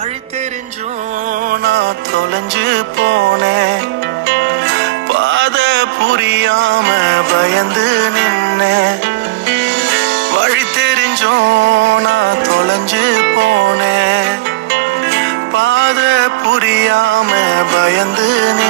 வழி தெரிஞ்சும் நான் தொலைஞ்சு போனேன். பாத புரியாம பயந்து நின்னேன். வழி தெரிஞ்சும் நான் தொலைஞ்சு போனேன். பாத புரியாம பயந்து நின்னேன்.